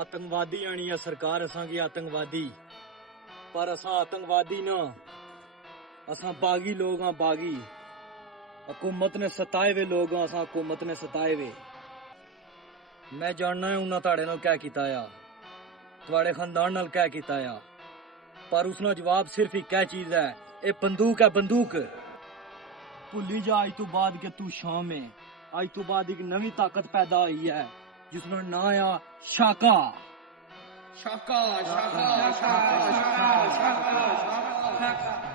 आतंकवादी आनी है सरकार असा की आतंकवादी, पर असा आतंकवादी ना, असा बागी लोग हाँ बागी। हुकूमत ने सताए हुए लोग हाँ, असा हुकूमत ने सताए हुए। मैं जानना है उन्हें ताड़े नाल क्या कीता आ, तुहाड़े खानदान नाल क्या कीता आ, पर उसना जवाब सिर्फ एक चीज है, ए बंदूक है बंदूक। भुली जा आज तो बाद के तू शाम है, आज तो बाद एक नवी ताकत पैदा हुई है जिसका नाम आ शाका। शाका शाका शाका शाका शाका शाका।